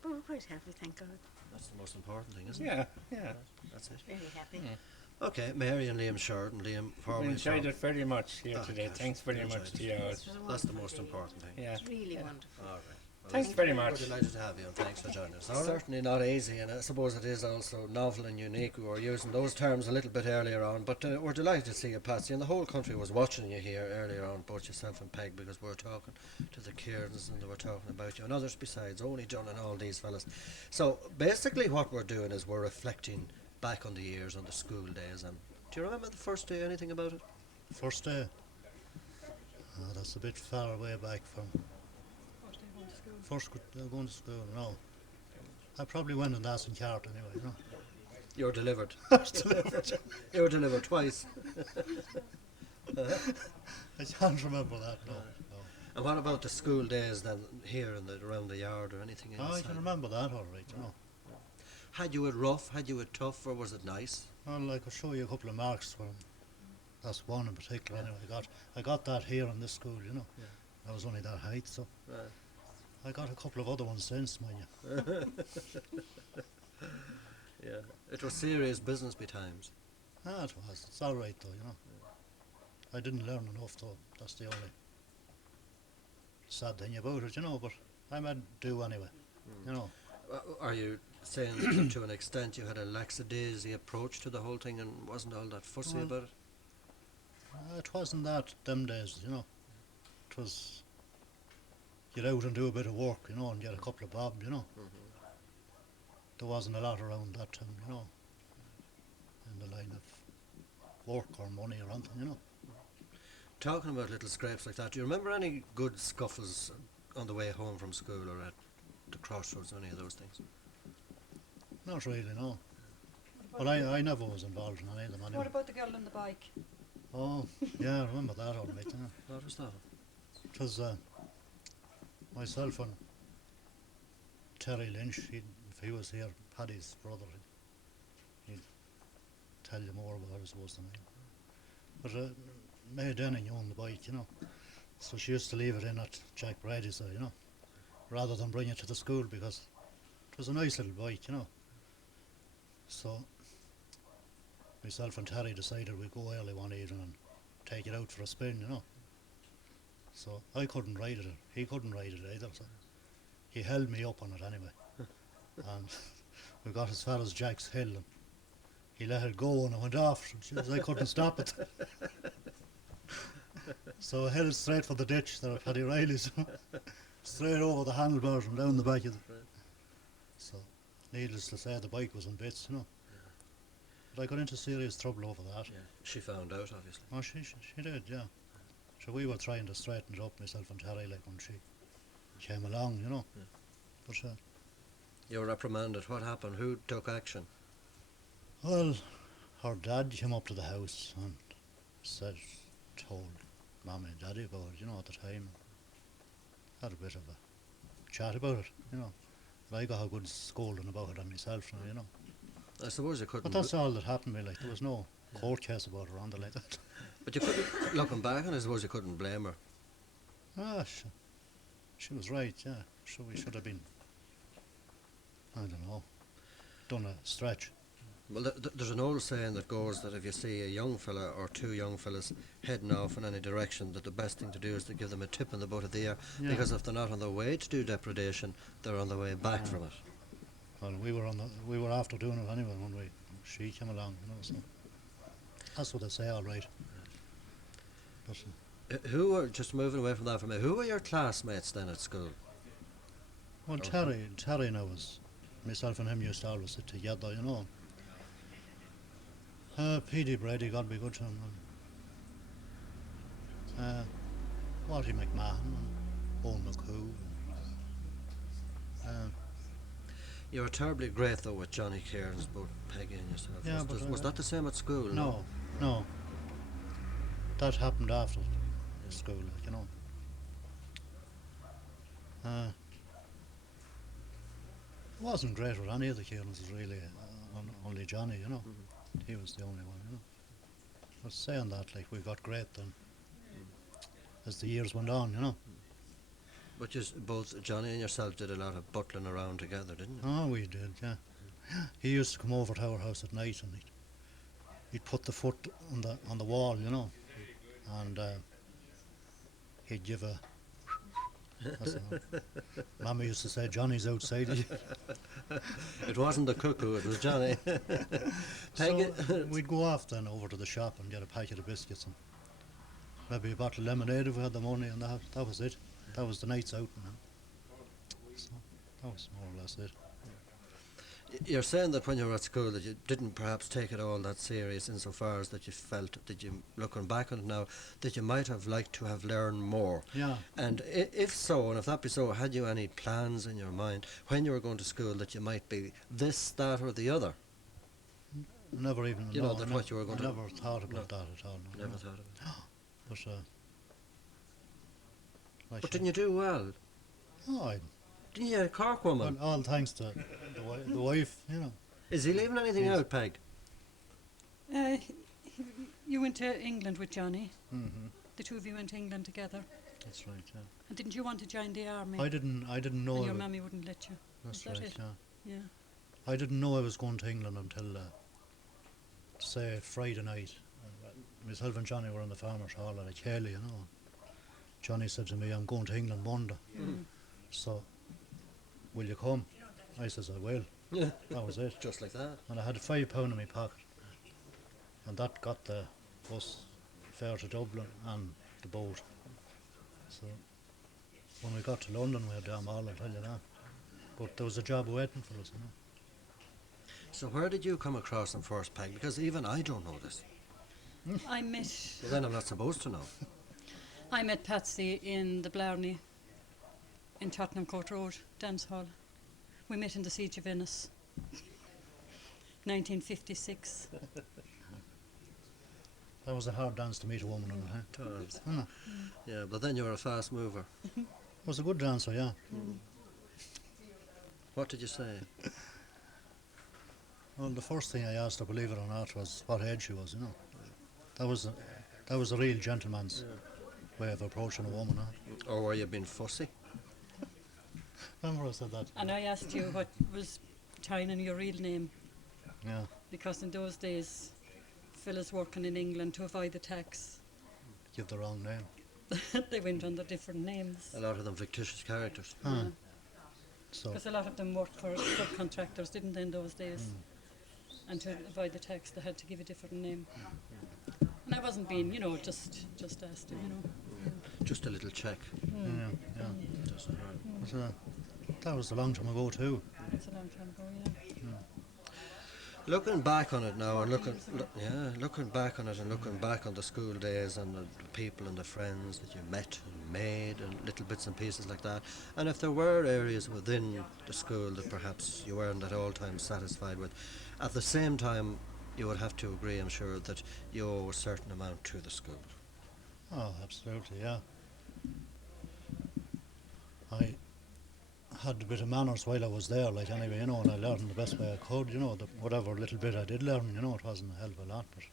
But we're quite happy, thank God. That's the most important thing, isn't Yeah, it? yeah. That's it. Very happy. Okay, Mary and Liam Sheridan. Liam, We enjoyed it very much here today. gosh, Thanks very enjoyed much it. to you all. That's the most important thing. Yeah. It's really wonderful. All right. Well, Thanks very much. We're delighted to have you and thanks for joining us. Certainly not easy, and I suppose it is also novel and unique. We were using those terms a little bit earlier on, but we're delighted to see you, Patsy, and the whole country was watching you here earlier on, both yourself and Peg, because we were talking to the Cairns and they were talking about you and others besides, only John and all these fellas. So basically what we're doing is we're reflecting back on the years, on the school days. And do you remember the first day, anything about it? First day? That's a bit far away back from... First going to school, no. I probably went in that in cart anyway, you know. You were delivered. I was delivered. You were delivered twice. I can't remember that, no. And what about the school days then, here in around the yard or anything Oh, I inside? can remember that all right, you know. Had you it rough, had you it tough, or was it nice? Well, I could show you a couple of marks from... That's one in particular anyway. I got that here in this school, you know. I was only that height, so... I got a couple of other ones since, mind you. Yeah, it was serious business betimes. It was. It's all right, though, you know. I didn't learn enough, though. That's the only sad thing about it, you know, but I might do anyway, you know. Are you saying that to an extent you had a lackadaisy approach to the whole thing and wasn't all that fussy Well, about it? It wasn't that them days, you know. It was get out and do a bit of work, you know, and get a couple of bob, you know. There wasn't a lot around that time, you know, in the line of work or money or anything, you know. Talking about little scrapes like that, do you remember any good scuffles on the way home from school or at the crossroads or any of those things? Not really, no. But I never was involved in any of them anyway. What about the girl on the bike? Oh, yeah, I remember that all right, yeah. What was that? It was myself and Terry Lynch. If he was here, Paddy's brother, he'd tell you more about it, I suppose, than me. But May Denning owned the bike, you know. So she used to leave it in at Jack Brady's, you know, rather than bring it to the school because It was a nice little bike, you know. So myself and Terry decided we'd go early one evening and take it out for a spin, you know. So I couldn't ride it, he couldn't ride it either, so he held me up on it anyway. And we got as far as Jack's Hill and he let it go and it went off. I couldn't stop it. So I headed straight for the ditch there at Paddy Riley's. Straight over the handlebars and down the back of it. So, needless to say, the bike was in bits, you know. But I got into serious trouble over that. Yeah. She found out, obviously. Oh, she did, yeah. So we were trying to straighten it up, myself and Terry, like when she came along, you know. Yeah. But You were reprimanded. What happened? Who took action? well, her dad came up to the house and told Mommy and Daddy about it, you know, at the time. Had a bit of a chat about it, you know. But I got a good scolding about it on myself now, you know. I suppose you couldn't. But that's all that happened to me, like, there was no court case about her on the like that. But you couldn't, looking back, and I suppose you couldn't blame her. Ah, she was right, yeah. So we should have been, I don't know, done a stretch. Well, there's an old saying that goes that if you see a young fella or two young fellas heading off in any direction, that the best thing to do is to give them a tip in the butt of the ear, Yeah. because if they're not on their way to do depredation, they're on their way back from it. Well, we were after doing it anyway when she came along, you know, so that's what they say, all right. But, Who were, just moving away from that for me, who were your classmates then at school? well, Terry now was, myself and him used to always sit together, you know. P.D. Brady, God be good to him. And, Walty McMahon and Owen McHugh. You were terribly great though with Johnny Cairns, both Peggy and yourself. Yeah, was that the same at school? No. That happened after school, like, you know. It wasn't great with any of the Cairns, really. Only Johnny, you know. He was the only one, you know. But saying that, like, we got great then, as the years went on, you know. But both Johnny and yourself did a lot of butling around together, didn't you? Oh, we did, yeah. He used to come over to our house at night and he'd put the foot on the wall, you know, and he'd give a. Mama used to say, Johnny's outside. It wasn't the cuckoo, it was Johnny. So we'd go off then over to the shop and get a packet of biscuits and maybe a bottle of lemonade if we had the money, and that was it. That was the nights out. So that was more or less it. You're saying that when you were at school that you didn't perhaps take it all that serious insofar as that you felt that you, looking back on it now, that you might have liked to have learned more. Yeah. And if so, and if that be so, had you any plans in your mind when you were going to school that you might be this, that or the other? Never even, you know, that what you were going I to... never thought about that at all. No, never thought of it. But, like, but didn't you do well? Oh, didn't you get a Cork woman? Well, all thanks to the wife, you know. Is he leaving anything out, Peg? You went to England with Johnny. Mm-hmm. The two of you went to England together. That's right, yeah. And didn't you want to join the army? I didn't know. And your mammy wouldn't let you. That's Is that right, it? yeah. Yeah. I didn't know I was going to England until, say, Friday night. Myself and Johnny were in the Farmers' Hall at Kelly, you know. Johnny said to me, I'm going to England Monday. So, will you come? I says, I will. Yeah. That was it. Just like that. And I had £5 in my pocket. And that got the bus fare to Dublin and the boat. So, when we got to London, we had damn all, I'll tell you that. But there was a job waiting for us, you know. So where did you come across them first, Peg? Because even I don't know this. I met... Well, then I'm not supposed to know. I met Patsy in the Blarney in Tottenham Court Road dance hall. We met in the Siege of Venice, 1956. That was a hard dance to meet a woman on, huh? Times. Yeah, but then you were a fast mover. I was a good dancer, yeah. What did you say? Well, the first thing I asked her, believe it or not, was what age she was, you know. That was a real gentleman's way of approaching a woman, huh? Or were you being fussy? Remember I said that? And I asked you what was Tynan your real name, Yeah. because in those days, fellas working in England to avoid the tax, Give the wrong name. they went under different names. A lot of them fictitious characters. Huh. So, Because a lot of them worked for subcontractors, didn't they, in those days? And to avoid the tax, they had to give a different name. And I wasn't being, just asked him, Just a little check. yeah, yeah. But, that was a long time ago too. It's a long time ago, yeah. Looking back on it now, and looking back on it, and looking back on the school days and the people and the friends that you met and made, and little bits and pieces like that. And if there were areas within the school that perhaps you weren't at all times satisfied with, at the same time, you would have to agree, I'm sure, that you owe a certain amount to the school. Oh, absolutely, yeah. I had a bit of manners while I was there, like anyway, and I learned the best way I could, whatever little bit I did learn, it wasn't a hell of a lot, but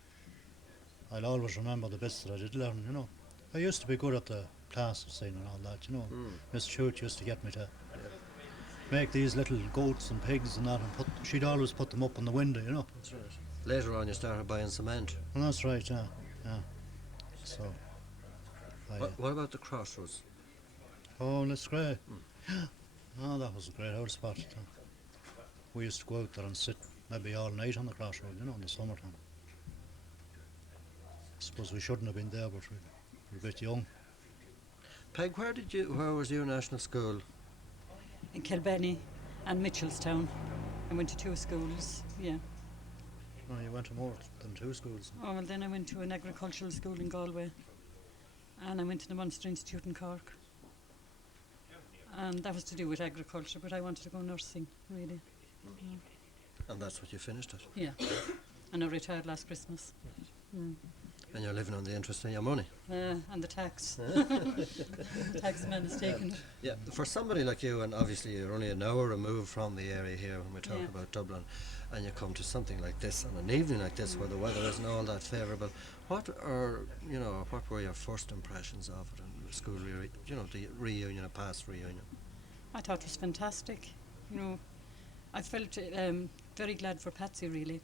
I'll always remember the bits that I did learn, I used to be good at the classes scene and all that, Miss Chute used to get me to make these little goats and pigs and that, and she'd always put them up on the window, That's right. Later on, you started buying cement. And that's right, yeah. So, What about the crossroads? oh, that's great. Oh, that was a great old spot. We used to go out there and sit maybe all night on the crossroad, in the summertime. I suppose we shouldn't have been there, but we were a bit young. Peg, where was your national school? In Kilbenny and Mitchellstown. I went to 2 schools, yeah. Oh, you went to more than 2 schools. Oh, well, then I went to an agricultural school in Galway. And I went to the Munster Institute in Cork. And that was to do with agriculture, but I wanted to go nursing, really. And that's what you finished at? Yeah. And I retired last Christmas. And you're living on the interest in your money? And the tax. Tax man has taken it. Yeah, for somebody like you, and obviously you're only an hour removed from the area here when we talk about Dublin, and you come to something like this on an evening like this where the weather isn't all that favourable, what were your first impressions of it and the school the reunion, a past reunion? I thought it was fantastic. I felt very glad for Patsy, really,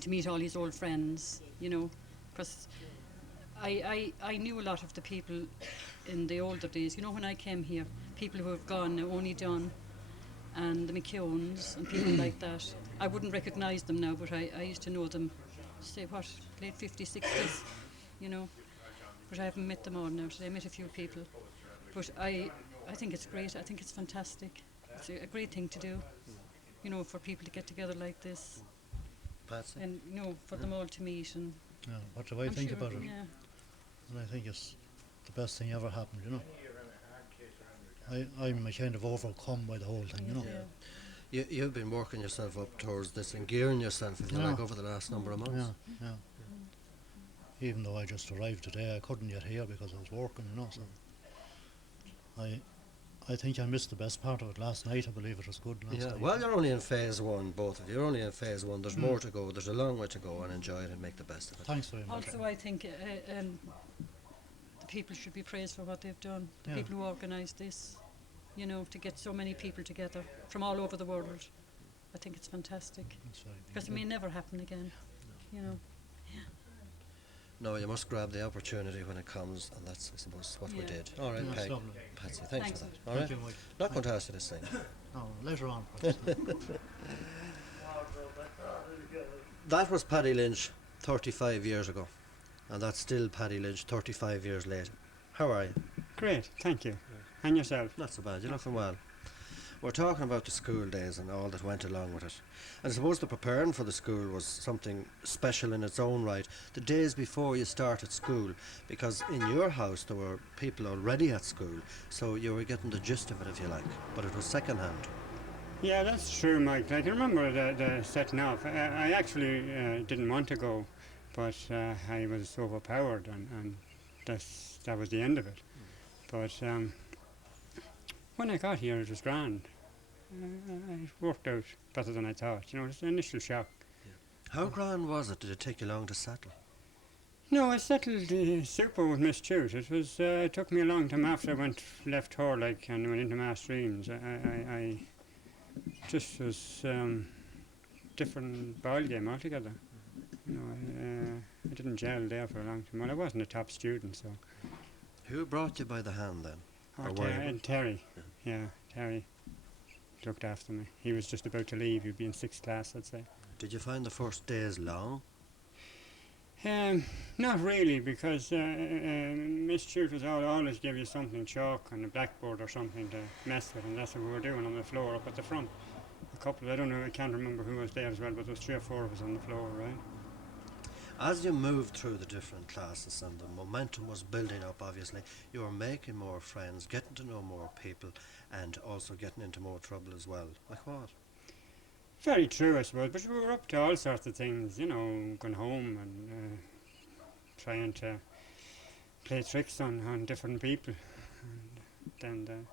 to meet all his old friends, because I knew a lot of the people in the older days. When I came here, people who have gone now, only John and the McKeowns and people like that. I wouldn't recognise them now, but I used to know them, late 50s, 60s, But I haven't met them all now today. I met a few people. But I think it's great. I think it's fantastic. It's a great thing to do, for people to get together like this. Patsy? And, for them all to meet. And Yeah, what do I think about it? Yeah. And I think it's the best thing ever happened, I'm kind of overcome by the whole thing, You've been working yourself up towards this and gearing yourself, if you like, over the last number of months. Yeah. Even though I just arrived today, I couldn't get here because I was working, so I think I missed the best part of it last night. I believe it was good last night. Well, you're only in phase 1, both of you. You're only in phase 1. There's more to go. There's a long way to go, and enjoy it and make the best of it. Thanks very much. Also, I think the people should be praised for what they've done. The people who organised this, to get so many people together from all over the world. I think it's fantastic. Because it may never happen again, No, you must grab the opportunity when it comes, and that's, I suppose, what we did. All right, That's Peg. lovely. Patsy, thanks for that. All Thank right? you, Mike. Not going to ask you this thing. No, later on. perhaps. That was Paddy Lynch 35 years ago, and that's still Paddy Lynch 35 years later. How are you? Great, thank you. And yourself? Not so bad, you're looking well. We're talking about the school days and all that went along with it. And I suppose the preparing for the school was something special in its own right. The days before you started school, because in your house there were people already at school, so you were getting the gist of it, if you like, but it was second hand. Yeah, that's true, Mike. I can remember the setting off. I actually didn't want to go, but I was overpowered, and that was the end of it. But when I got here, it was grand. It worked out better than I thought. It was an initial shock. How grand was it? Did it take you long to settle? No, I settled super with Miss Chute. It took me a long time after I left her, like, and went into mass streams. I just was different ball game altogether. You know, I didn't gel there for a long time. Well, I wasn't a top student, so. Who brought you by the hand then? Oh, Or were you- and Terry. Yeah, Terry looked after me. He was just about to leave. He'd be in 6th class, I'd say. Did you find the first days long? Not really, because Miss Chute was always give you something chalk on the blackboard or something to mess with, and that's what we were doing on the floor up at the front. A couple, I don't know, I can't remember who was there as well, but there was 3 or 4 of us on the floor, right? As you moved through the different classes and the momentum was building up, obviously, you were making more friends, getting to know more people, and also getting into more trouble as well. Like what? Very true, I suppose, but we were up to all sorts of things, you know, going home and trying to play tricks on different people. And then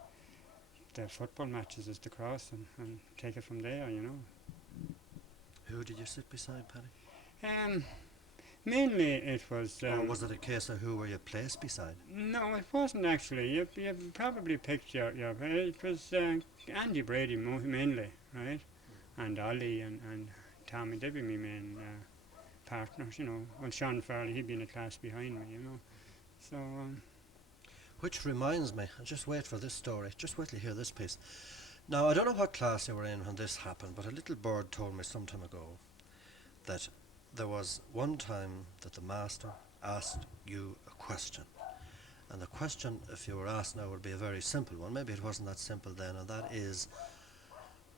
the football matches is the cross and take it from there, you know. Who did you sit beside, Paddy? Mainly it was... or was it a case of who were you placed beside? No, it wasn't actually. You probably picked your... It was Andy Brady mainly, right? And Ollie and Tommy, they'd be my main partners, you know. Well, Sean Farley, he'd be in a class behind me, you know. So... Which reminds me, and just wait for this story, just wait till you hear this piece. Now, I don't know what class you were in when this happened, but a little bird told me some time ago that there was one time that the master asked you a question. And the question, if you were asked now, would be a very simple one. Maybe it wasn't that simple then, and that is,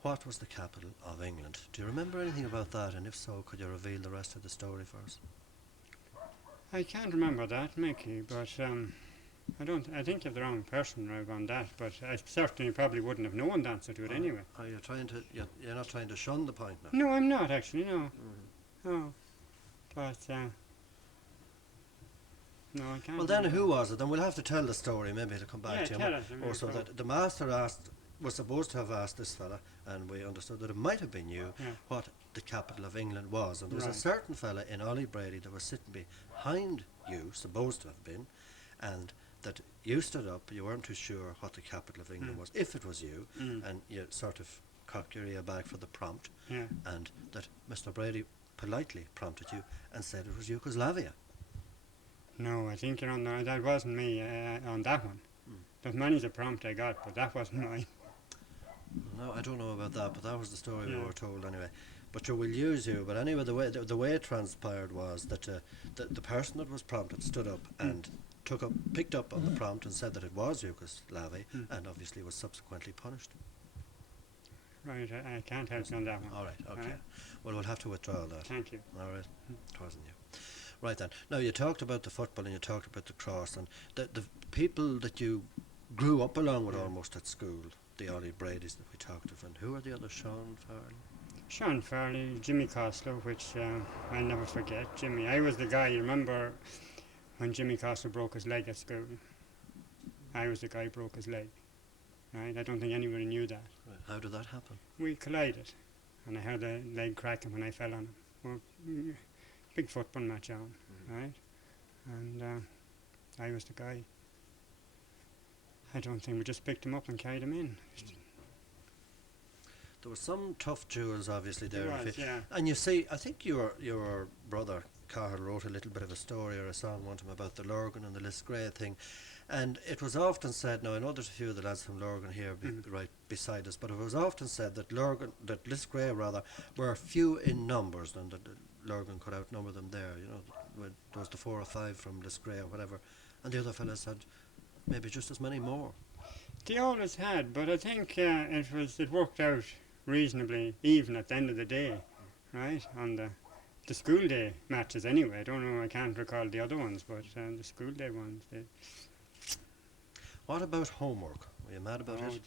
what was the capital of England? Do you remember anything about that? And if so, could you reveal the rest of the story for us? I can't remember that, Mickey, but I think you're the wrong person right on that, but I certainly probably wouldn't have known the answer to it anyway. Are you trying to, you're not trying to shun the point now? No, I'm not actually, no. No. But, no, I can't. Well, then who was it? Then we'll have to tell the story, maybe to come back to you. tell us, I mean, Also, so- that the master was supposed to have asked this fella, and we understood that it might have been you, what the capital of England was. And there was a Right. certain fella in Ollie Brady that was sitting behind you, supposed to have been, and that you stood up, you weren't too sure what the capital of England was, if it was you, and you sort of cocked your ear back for the prompt, Yeah. and that Mr. Brady politely prompted you and said it was Yugoslavia. No, I think you're on that wasn't me on that one. There's many's a prompt I got, but that wasn't mine. No, I don't know about that, but that was the story we Yeah. were told anyway. But we'll use you. But anyway, the way it transpired was that the person that was prompted stood up and picked up on the prompt and said that it was Yugoslavia, and obviously was subsequently punished. Right, I can't help you on that one. All right, okay. Right. Well, we'll have to withdraw that. Thank you. All right, it wasn't you. Right then. Now you talked about the football and you talked about the cross and the people that you grew up along with almost at school, the Ollie Bradys that we talked of, and who are the others? Sean Farley. Sean Farley, Jimmy Costello, which I'll never forget. Jimmy, I was the guy, you remember when Jimmy Costello broke his leg at school? I was the guy who broke his leg. Right? I don't think anybody knew that. Right. How did that happen? We collided, and I had a leg cracking when I fell on him. Well, big football match on, right? And I was the guy. I don't think we just picked him up and carried him in. There were some tough duels, obviously, there. There was, yeah. And you see, I think your brother, Carl, wrote a little bit of a story or a song one time about the Lurgan and the Liscrea thing. And it was often said, now I know there's a few of the lads from Lurgan here right beside us, but it was often said that Liscrea were few in numbers and that Lurgan could outnumber them there. You know, there was the 4 or 5 from Liscrea or whatever, and the other fellas had maybe just as many more. They always had, but I think it worked out reasonably even at the end of the day, right? On the school day matches anyway. I don't know, I can't recall the other ones, but the school day ones. What about homework? Were you mad about it?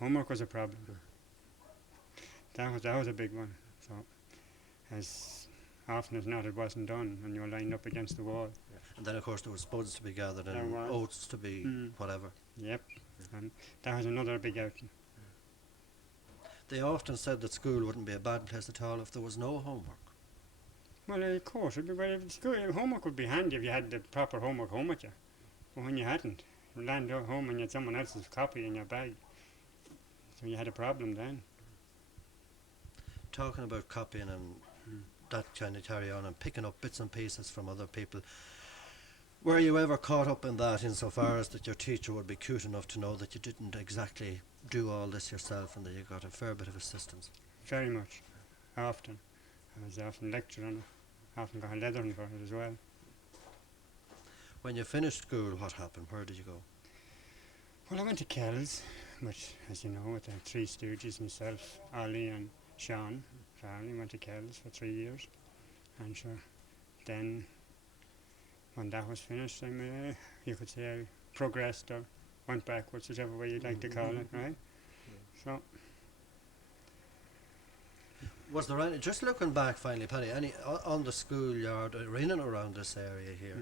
Homework was a problem. That was a big one. So as often as not, it wasn't done, and you were lined up against the wall. And then, of course, there was spuds to be gathered There and was. oats to be whatever. Yep, and that was another big outing. They often said that school wouldn't be a bad place at all if there was no homework. Well, of course, school homework would be handy if you had the proper homework home with you. But when you hadn't, you landed home and you had someone else's copy in your bag. So you had a problem then. Talking about copying and that kind of carry on and picking up bits and pieces from other people, were you ever caught up in that insofar as that your teacher would be cute enough to know that you didn't exactly do all this yourself and that you got a fair bit of assistance? Very much. Often. I was often lecturing. Often got a leathering for it as well. When you finished school, what happened? Where did you go? Well, I went to Kells, which, as you know, with the three stooges, myself, Ollie and Sean Farley, went to Kells for 3 years. And sure, then when that was finished, you could say I progressed or went backwards, whichever way you'd like to call it, right? So. Was there any, just looking back finally, Paddy, any on the schoolyard or in and around this area here,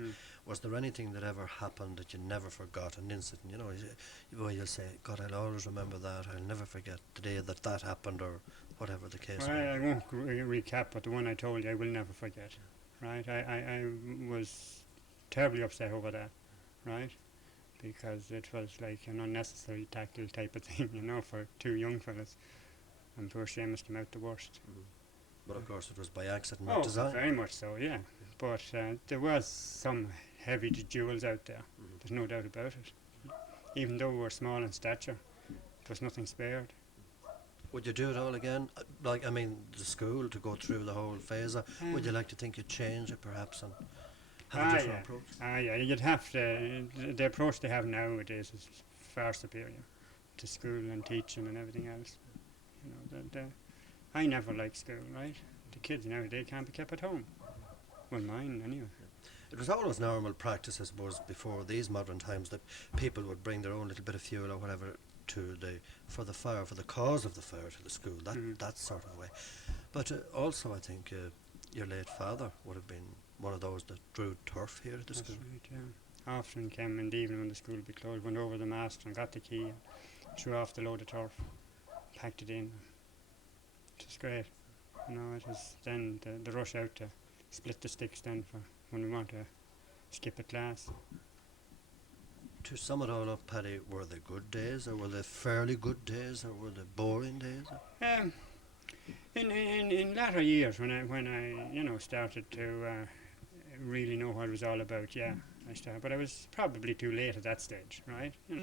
was there anything that ever happened that you never forgot, an incident, you know, where you'll say, God, I'll always remember that, I'll never forget the day that that happened, or whatever the case Well, may I be. won't recap, but the one I told you I will never forget, right? I was terribly upset over that, right? Because it was like an unnecessary tackle type of thing, you know, for two young fellas. And poor Seamus came out the worst. But of course it was by accident, not Oh, design. very much so, yeah. But there was some heavy jewels out there. There's no doubt about it. Even though we were small in stature, there was nothing spared. Would you do it all again? Like, I mean, the school, to go through the whole phase, or would you like to think you'd change it perhaps and have a different approach? Yeah, you'd have to. The approach they have nowadays is far superior to school and teaching and everything else. You know, I never liked school, right? The kids nowadays can't be kept at home. Well, mine anyway. It was always normal practice, I suppose, before these modern times, that people would bring their own little bit of fuel or whatever to for the fire, for the cause of the fire, to the school, that sort of way. But also, I think your late father would have been one of those that drew turf here at the school. Right, yeah. Often came in the evening when the school would be closed, went over the mast and got the key and threw off the load of turf, packed it in. It was great. You know, it was then the rush out to split the sticks then for when we want to skip a class. To sum it all up, Paddy, were they good days, or were they fairly good days, or were they boring days? In latter years, when I started to really know what it was all about, yeah, I started. But I was probably too late at that stage, right? You know.